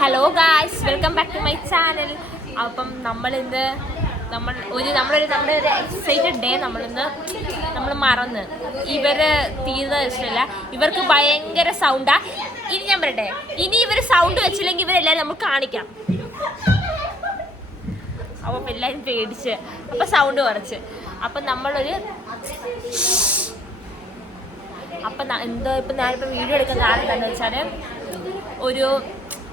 Hello guys, welcome back to my channel. അപ്പം നമ്മളിന്ന് നമ്മുടെ ഒരു എക്സൈറ്റഡ് ഡേ നമ്മൾ മറന്ന് ഇവര് തീരെ ഇഷ്ടമില്ല. ഇവർക്ക് ഭയങ്കര സൗണ്ടാ. ഇനി ഞാൻ പറയട്ടെ, ഇനി ഇവർ സൗണ്ട് വെച്ചില്ലെങ്കിൽ ഇവരെല്ലാവരും നമ്മൾ കാണിക്കാം. അപ്പം എല്ലാവരും പേടിച്ച് അപ്പം സൗണ്ട് കുറച്ച്. അപ്പം നമ്മളൊരു ഇപ്പം ഞാനിപ്പോൾ വീഡിയോ എടുക്കുന്ന ആൾ എന്താണെന്ന് വെച്ചാൽ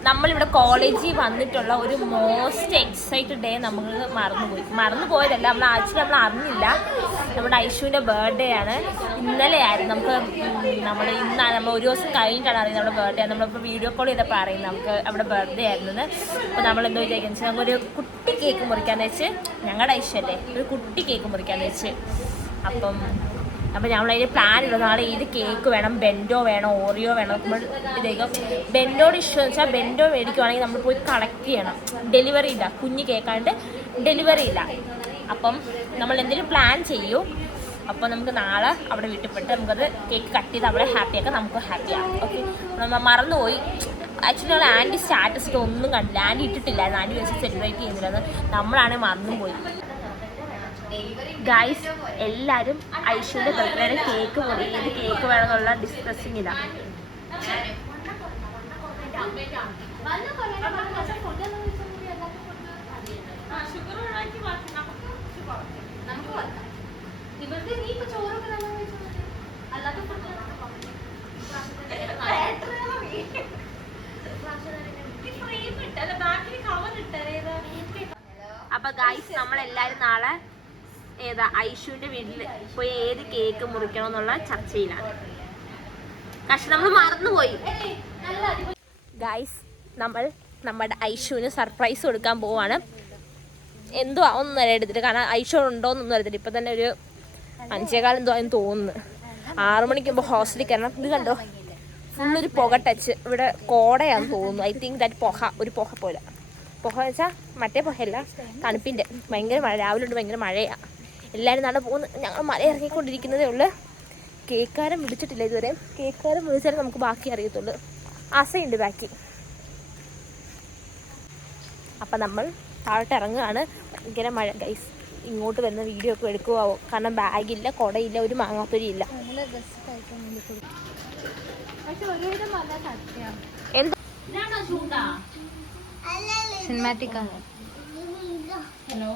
നമ്മളിവിടെ കോളേജിൽ വന്നിട്ടുള്ള ഒരു മോസ്റ്റ് എക്സൈറ്റഡ് ഡേ നമ്മൾ മറന്നുപോയതല്ല. നമ്മൾ അറിഞ്ഞില്ല. നമ്മുടെ ഐഷുവിൻ്റെ ബർത്ത്ഡേ ആണ്. ഇന്നലെയായിരുന്നു. ഇന്നാണ് നമ്മൾ ഒരു ദിവസം കഴിഞ്ഞിട്ടാണ് അറിയുന്നത് നമ്മുടെ ബർത്ത്ഡേ ആണ്. നമ്മളിപ്പോൾ വീഡിയോ കോൾ ചെയ്തപ്പോൾ അറിയുന്നത് നമുക്ക് അവിടെ ബർത്ത്ഡേ ആയിരുന്നത്. അപ്പോൾ നമ്മളെന്തോ വിചാരിക്കുന്നത് വെച്ചാൽ നമുക്കൊരു കുട്ടി കേക്ക് മുറിക്കാന്ന് വെച്ച്, ഞങ്ങളുടെ ഐഷു അല്ലേ, ഒരു കുട്ടി കേക്ക് മുറിക്കാന്ന് വെച്ച്. അപ്പം നമ്മളതിന് പ്ലാൻ ഇടും. നാളെ ഏത് കേക്ക് വേണം, ബെൻഡോ വേണം, ഓറിയോ വേണം. നമ്മൾ ഇതേക്കും ബെൻഡോയുടെ ഇഷ്യൂ എന്ന് വെച്ചാൽ ബെൻഡോ മേടിക്കുവാണെങ്കിൽ നമ്മൾ പോയി കളക്ട് ചെയ്യണം. ഡെലിവറി ഇല്ല, കുഞ്ഞ് കേക്കാണ്ട് ഡെലിവറി ഇല്ല. അപ്പം നമ്മൾ എന്തെങ്കിലും പ്ലാൻ ചെയ്യും. അപ്പോൾ നമുക്ക് നാളെ അവിടെ വീട്ടിൽപ്പെട്ട് നമുക്കത് കേക്ക് കട്ട് ചെയ്ത് അവിടെ ഹാപ്പിയാക്കാം. നമുക്ക് ഹാപ്പിയാണ്. ഓക്കെ, നമ്മൾ മറന്നുപോയി. ആക്ച്വലി നമ്മൾ ആൻറ്റി സ്റ്റാറ്റസ് ഇട്ട് ഒന്നും കണ്ടില്ല. ആൻറ്റി ഇട്ടിട്ടില്ലായിരുന്നു. ആൻറ്റി വെച്ച് സെലിബ്രേറ്റ് ചെയ്യുന്നില്ലെന്ന് നമ്മളാണ് മറന്നുപോയി. ഗൈസ്, എല്ലാവരും ഐഷുവിൻ്റെ ബർത്ത്ഡേയുടെ കേക്ക് ഏത് കേക്ക് വേണമെന്നുള്ള ഡിസ്കസിങ്ങിലാണ്. അപ്പൊ ഗൈസ്, നമ്മളെല്ലാരും നാളെ ഐഷുവിന്റെ വീട്ടിൽ പോയി ഏത് കേക്ക് മുറിക്കണം എന്നുള്ള ചർച്ചയിലാണ്. പക്ഷെ നമ്മൾ മറന്നുപോയി. ഗൈസ്, നമ്മുടെ ഐഷുവിന് സർപ്രൈസ് കൊടുക്കാൻ പോവാണ്. എന്തോ ഒന്നും എടുത്തിട്ട്, കാരണം ഐഷു ഉണ്ടോന്നൊന്നും അറിയത്തില്ല. ഇപ്പൊ തന്നെ ഒരു 5:15 എന്തോ ആയെന്ന് തോന്നുന്നു. 6 മണിക്ക് മുമ്പ് ഹോസ്റ്റലിൽ കയറണം. ഇത് കണ്ടോ, ഫുള്ളൊരു പുക ടച്ച്. ഇവിടെ കോടയാന്ന് തോന്നുന്നു. ഐ തിങ്ക് ദാറ്റ് ഒരു പുക പോലെ. പുക വെച്ചാൽ മറ്റേ പുകയല്ല, തണുപ്പിൻ്റെ. ഭയങ്കര മഴ, രാവിലെ ഉണ്ട് ഭയങ്കര മഴയാണ്. എല്ലാവരും നാളെ പോകുന്നു. ഞങ്ങൾ മല ഇറങ്ങിക്കൊണ്ടിരിക്കുന്നതേ ഉള്ളൂ. കേക്കാരം വിളിച്ചിട്ടില്ല ഇതുവരെ. കേക്കാരം വിളിച്ചാലും നമുക്ക് ബാക്കി അറിയത്തുള്ളൂ. അസയുണ്ട് ബാക്കി. അപ്പം നമ്മൾ താഴോട്ട് ഇറങ്ങുകയാണ്. ഭയങ്കര മഴ ഗൈസ്. ഇങ്ങോട്ട് വരുന്ന വീഡിയോ ഒക്കെ എടുക്കുമോ, കാരണം ബാഗില്ല, കുടയില്ല, ഒരു മാങ്ങാപ്പൊരി ഇല്ല. എന്താ സിനിമാറ്റിക് ആണ്. ഹലോ,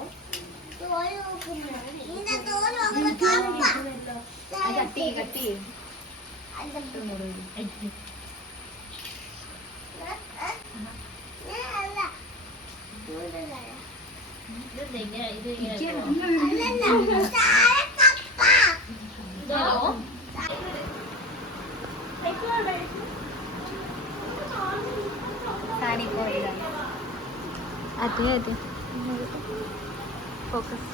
അതെ ഫോക്കസ്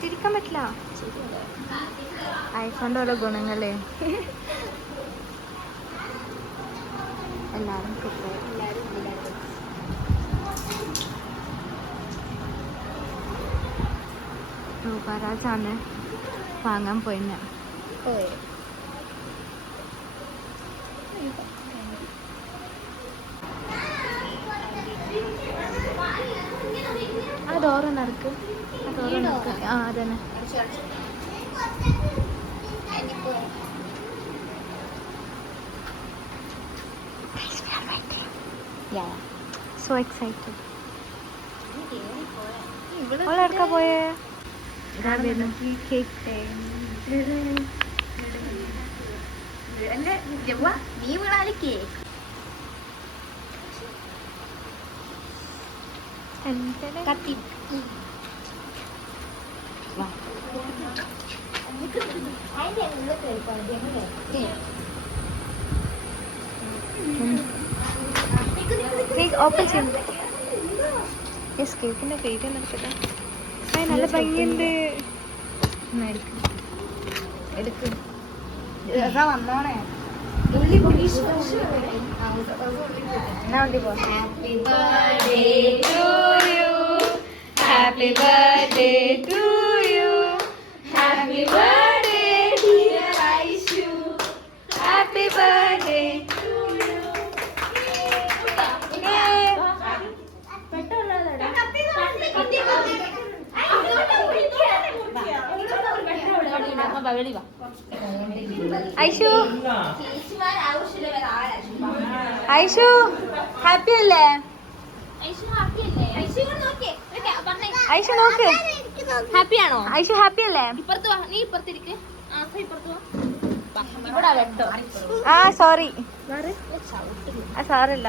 തിരിക്കാൻ പറ്റില്ല. ഐഫോണിൻ്റെ ഓരോ ഗുണങ്ങളേ. എല്ലാവരും രൂപരാജാണ് വാങ്ങാൻ പോയിന്ന. ആ ഡോറ് നടക്ക്, ആ അതന്നെ. So excited. എവിടെക്കാ പോയേ? നീ വീണാല് കേക്ക്. കത്തി ഓപ്പൺ ചെയ്യുന്നു. കേക്കിന്റെ പേര് എടുക്കട്ടെ. നല്ല ഭംഗിയുണ്ട്. എടുക്ക് വന്നോണേ. Happy birthday to you, happy birthday to you, happy birthday dear Aishu, happy birthday to you. Aishu Aishu happy അല്ലേ? ഐഷു നോക്ക്, ഹാപ്പി ആണോ? ഐഷു ഹാപ്പി അല്ലേ? ഇപ്പുറത്ത് വാ, നീ ഇപ്പുറത്തിരിക്ക്. ഇപ്പുറത്ത് വാ. ഇവിടെ കേട്ടോ. ആ സോറി, സാറില്ല.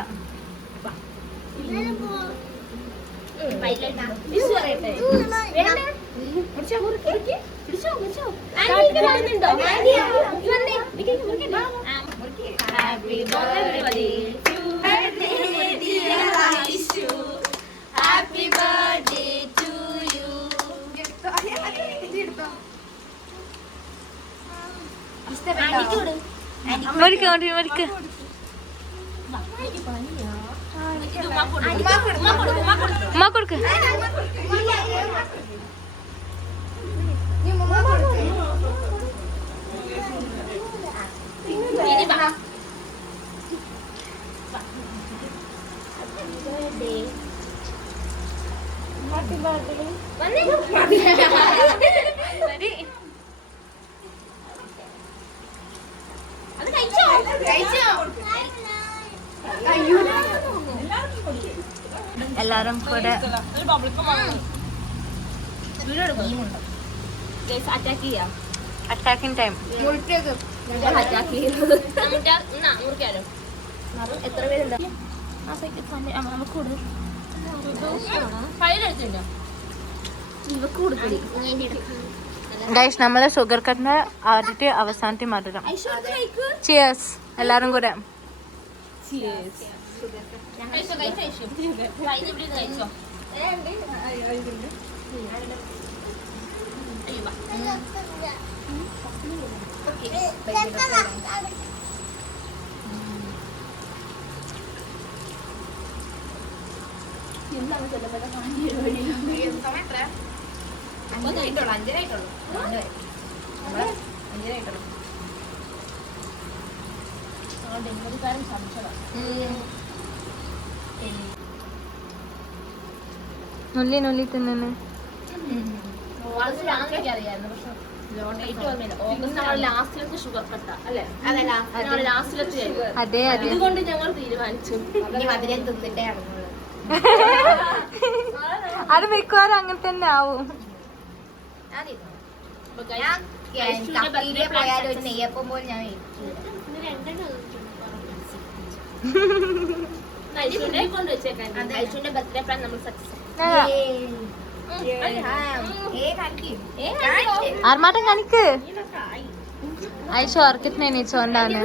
കൊടുക്ക്. എല്ലാരും കൂടെ അറ്റാക്കിംഗ് ടൈം. എത്ര പേരുണ്ട്? ഗൈസ് നമ്മളെ ഷുഗർ കട്ടിന് ആദ്യത്തെ അവസാനത്തെ മധുരം. ചിയേഴ്സ് എല്ലാരും കൂടെ. നുള്ളി നുള്ളി തിന്നു. അതെ അതെ, അതുകൊണ്ട് ഞങ്ങൾ തീരുമാനിച്ചു അത് മിക്കവാറും അങ്ങനെ തന്നെ ആവും. ബർത്ത്ഡേ പ്ലാൻ നമ്മൾ സക്സസ്. ആർമാട്ടം കാണിക്ക്. ഐഷു ഓർക്കിട്ടിനെ എണീച്ചോണ്ടാണ്.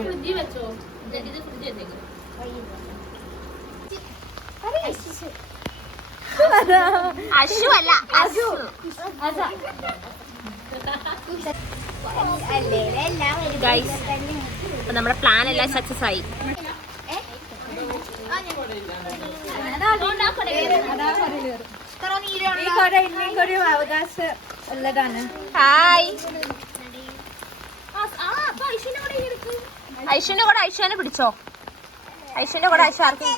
അശു അല്ല, അശു. അപ്പൊ നമ്മുടെ പ്ലാൻ എല്ലാം സക്സസ് ആയി. അവകാശം ഉള്ളതാണ്. ഹായ്. ഐഷുവിന്റെ കൂടെ ഐഷുവിനെ പിടിച്ചോ. ഐഷുവിന്റെ കൂടെ ഐഷു ആർക്ക്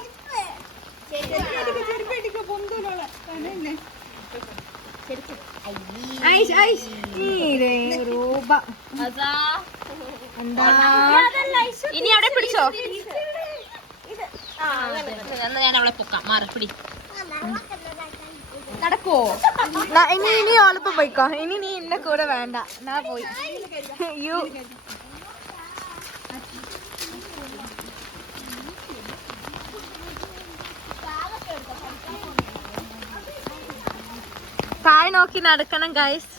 ഇനി അവിടെ പിടിച്ചോ. ഞാൻ അവളെ പൊക്കാം. മാറി പിടി. നടക്കോ? ഇനി ഓളിപ്പോ പോയിക്കോ. ഇനി നീ എന്നെ കൂടെ വേണ്ട. ഞാൻ പോയി. യു താഴെ നോക്കി നടക്കണം ഗൈസ്.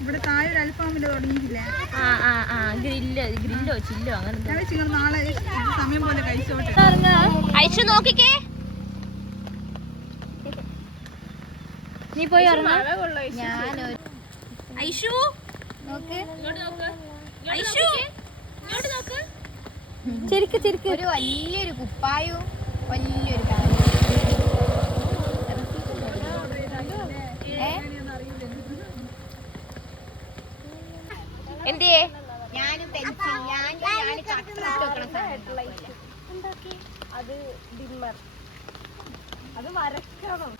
ഇവിടെ താഴെ ഒരു അൽഫാമില് തുടങ്ങിയിട്ടില്ലേ? ഗ്രില്ലോ ചില്ലോ അങ്ങനെ നാളെ സമയം പോലെ കഴിച്ചോട്ടെ. ഐഷു നോക്കിക്കേ. നീ പോയി ഇറങ്ങ. ഐഷു നോക്ക്. ഐഷു ഇങ്ങോട്ട് നോക്ക്. ചിരിക്ക് ചിരിക്ക്. ഒരു വലിയൊരു കുപ്പായവും വലിയൊരു എന്തിയേ അത് ഡിമ്മർ അത് വരക്കണം.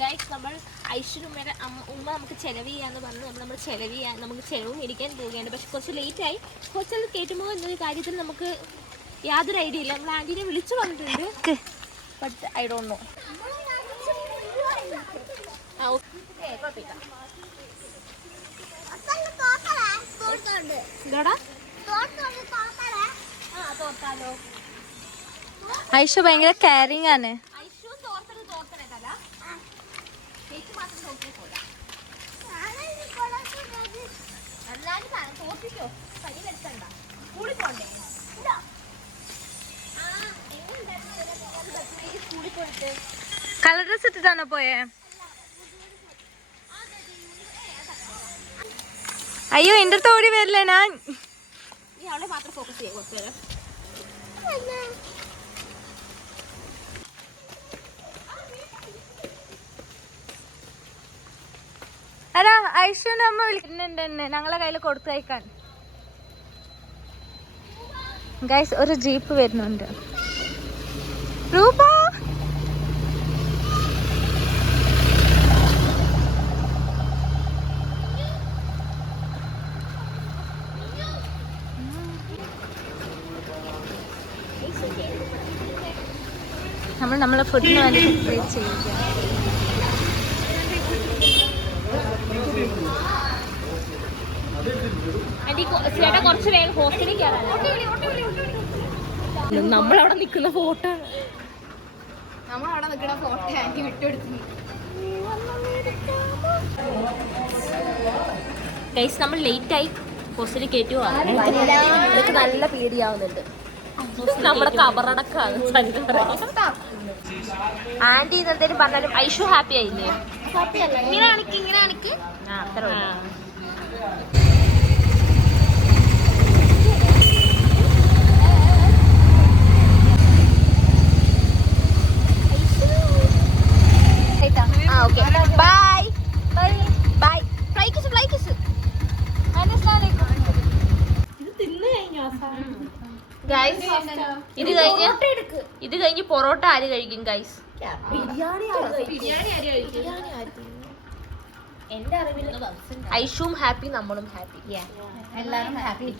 ഗൈസ് നമ്മൾ ഐശ്വര്യമ്മയുടെ ഉമ്മ നമുക്ക് ചെലവ് ചെയ്യാന്ന് പറഞ്ഞു. നമ്മൾ ചെലവ് ചെയ്യാൻ നമുക്ക് ചെലവ് മേടിക്കാൻ പോവുകയാണ്. പക്ഷെ കുറച്ച് ലേറ്റായി. കുറച്ചത് കേട്ടുമ്പോൾ എന്നൊരു കാര്യത്തിൽ നമുക്ക് യാതൊരു ഐഡിയ ഇല്ല. നമ്മൾ ആൻറ്റീനെ വിളിച്ചു പറഞ്ഞിട്ടുണ്ട്. But I don't know. Aisha ഭയങ്കര കെയറിങ് ആണ്. കളർ ഡ്രസ് ഇട്ടിട്ടാണോ പോയേ? അയ്യോ എന്റെ അടുത്ത് ഓടി വരില്ലേ ഞാൻ. അവളെ മാത്രം ഫോക്കസ് ചെയ്യാം കുറച്ചു നേരം. അതാ ഐശ്വര്യ അമ്മ വിളിക്കുന്നുണ്ട് എന്നെ ഞങ്ങളെ കയ്യിൽ കൊടുത്തു അയക്കാൻ. ഗൈസ് ഒരു ജീപ്പ് വരുന്നുണ്ട്. രൂപ നമ്മൾ നമ്മളെ ഫുഡിന് വേണ്ടി പ്രിപ്പയർ ചെയ്യുക. ചേട്ടാ കുറച്ച് വേഗം ഹോസ്റ്റലിൽ കയറാൻ. നമ്മളവിടെ നിൽക്കുന്ന ഫോട്ടോ ആന്റി വിട്ടുകൊടുത്തു. ഗൈസ് നമ്മൾ ലേറ്റായി ഹോസ്റ്റലിൽ കയറ്റുവാ. എനിക്ക് നല്ല പേടിയാവുന്നുണ്ട്. നമ്മുടെ കബറടക്കാണ്. ആന്റി എന്തേലും പറഞ്ഞാലും ഐഷു ഹാപ്പി ആയില്ലേ? അത്ര bye bye bye. Fly kiss fly kiss. Guys ഇത് കഴിഞ്ഞ് പൊറോട്ട ആര് കഴിക്കും ഗൈസ്? എന്റെ അറിവിൽ ഐഷും ഹാപ്പി നമ്മളും ഹാപ്പി. എല്ലാരും ഹാപ്പി.